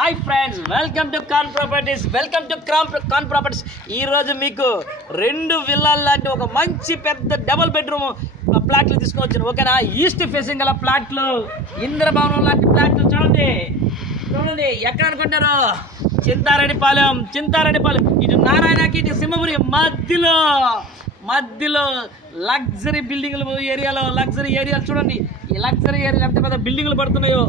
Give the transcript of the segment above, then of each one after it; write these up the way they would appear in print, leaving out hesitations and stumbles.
Hi friends, welcome to Khan properties. ఈ రోజు మీకు 2 విల్లాల లాంటి ఒక మంచి పెద్ద డబుల్ బెడ్రూమ్ ప్లాట్లు తీసుకొచ్చాను. ఓకేనా? ఈస్ట్ ఫేసింగ్ గల ప్లాట్లు, ఇంద్రభవనం లాంటి ప్లాట్లు. చూడండి ఎక్కడ అనుకుంటారు? చింతారెడ్డిపాలెం. ఇటు నారాయణకి ఇటు సింహపురి మధ్యలో లగ్జరీ బిల్డింగ్లు ఏరియాలో లగ్జరీ ఏరియాలు. చూడండి ఈ లగ్జరీ ఏరియా ఎంత పెద్ద బిల్డింగ్లు పడుతున్నాయో.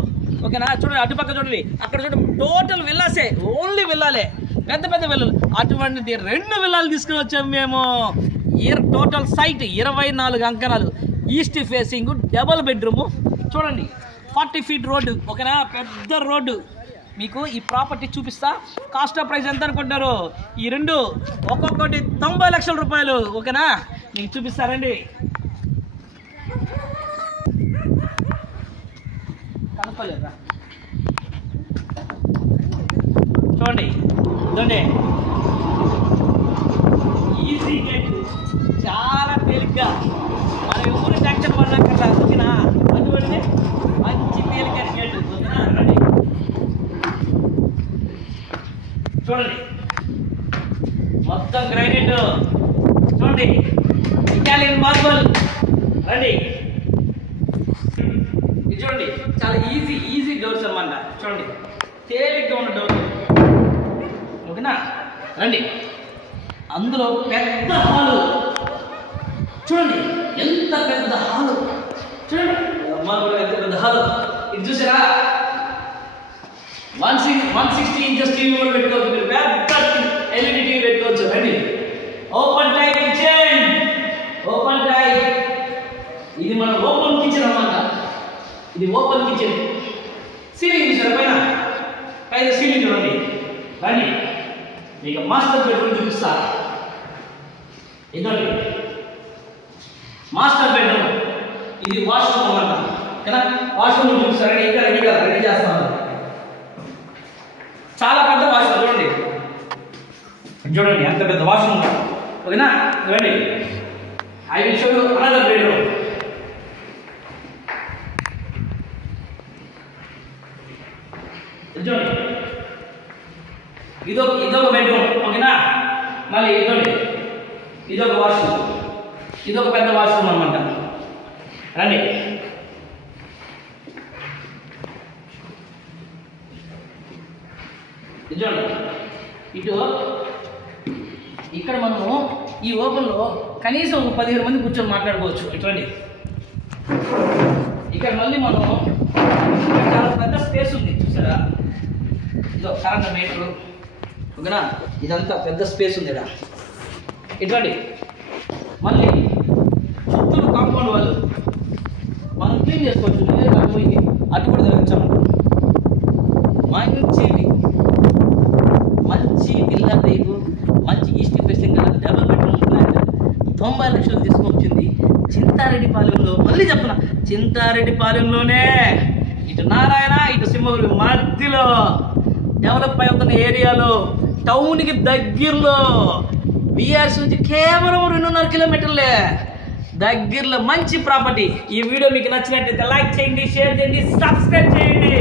ఓకేనా? చూడండి అటుపక్క చూడండి, అక్కడ చూడండి, టోటల్ విల్లాసే, ఓన్లీ విల్లాలే, పెద్ద విల్లాలు. అటువంటి 2 విల్లాలు తీసుకుని వచ్చాము మేము. టోటల్ సైట్ 24 అంకణాలు, ఈస్ట్ ఫేసింగ్ డబుల్ బెడ్రూము. చూడండి 40 ఫీట్ రోడ్డు. ఓకేనా? పెద్ద రోడ్డు. మీకు ఈ ప్రాపర్టీ చూపిస్తా. కాస్ట్ ఆఫ్ ప్రైస్ ఎంత అనుకుంటారు? ఈ 2 ఒక్కొక్కటి 90 లక్షల రూపాయలు. ఓకేనా? మీకు చూపిస్తారండి. కనుక్కోలేదా? చూడండి ఈజీ గేట్, చాలా తేలిగ్గా, మన ఊరి టెన్షన్ పడక్కర్లా. ఓకేనా? అటువంటి మంచి తేలికైన గేట్. ఓకేనా? రండి చూడండి, మొత్తం గ్రైనేట్. చూడండి ఇటాలియన్ మార్బల్. రండి ఇది చూడండి, చాలా ఈజీ డోర్స్ అన్నమాట. చూడండి తేలిగ్గా ఉన్న డోర్. ఓకేనా? రండి. అందులో పెద్ద హాలు. చూడండి ఎంత పెద్ద హాలు. చూడండి ఎంత పెద్ద హాలు. ఇది చూసారా? 160 ఇంచెస్ టీవీ కూడా పెట్టుకోవచ్చు. మీరు పెద్ద ఎల్ఈడి టీవీ పెట్టుకోవచ్చు. రండి. Open type kitchen. ఇది మన ఓపెన్ కిచెన్ అన్నమాట. ఇది ఓపెన్ కిచెన్. సీలింగ్ చూసారా? పైన సీలింగ్ చూడండి. రండి మీకు మాస్టర్ బెడ్రూమ్ చూపిస్తా. ఇదండి మాస్టర్ బెడ్రూమ్. ఇది వాష్రూమ్ అన్నమాట. ఓకేనా? వాష్రూమ్ చూపిస్తారండి. ఇంకా రెడీ చేస్తాను. చాలా పెద్ద వాష్రూమ్. చూడండి ఎంత పెద్ద వాష్రూమ్. ఓకేనా? రండి. I will show you another bedroom. చూడండి ఇదొక బెడ్రూమ్. ఓకేనా? మళ్ళీ ఇదండి ఇదొక వాష్రూమ్. ఇదొక పెద్ద వాష్రూమ్ అన్నమాట. రండి. చూడండి ఇటు ఇక్కడ మనము ఈ ఓపెన్లో కనీసం ఒక 15 మంది కూర్చొని మాట్లాడుకోవచ్చు. ఇటువంటి ఇక్కడ మళ్ళీ మనం చాలా పెద్ద స్పేస్ ఉంది. చూసారా? ఇదో కరెంట్ మీటరు. ఓకేనా? ఇదంతా పెద్ద స్పేస్ ఉంది ఇక్కడ. ఇటువంటి మళ్ళీ చుట్టూరు కాంపౌండ్ వాళ్ళు మనం క్లీన్ చేసుకోవచ్చు. అటు కూడా జరగచ్చాము. మంచి విల్లా టైపు, మంచి ఈస్ట్ ఫేసింగ్ గల డబుల్ బెడ్రూమ్ ఫ్లాట్ 90 లక్షలు తీసుకొచ్చింది చింతారెడ్డిపాలెంలో. మళ్ళీ చెప్తున్నా, చింతారెడ్డిపాలెంలోనే. ఇటు నారాయణ, ఇటు సింహపురి మధ్యలో డెవలప్ అవుతున్న ఏరియాలో, టౌన్కి దగ్గరలో, బీఆర్ఎస్ నుంచి కేవలం 2.5 కిలోమీటర్లే దగ్గరలో మంచి ప్రాపర్టీ. ఈ వీడియో మీకు నచ్చినట్లయితే లైక్ చేయండి, షేర్ చేయండి, సబ్స్క్రైబ్ చేయండి.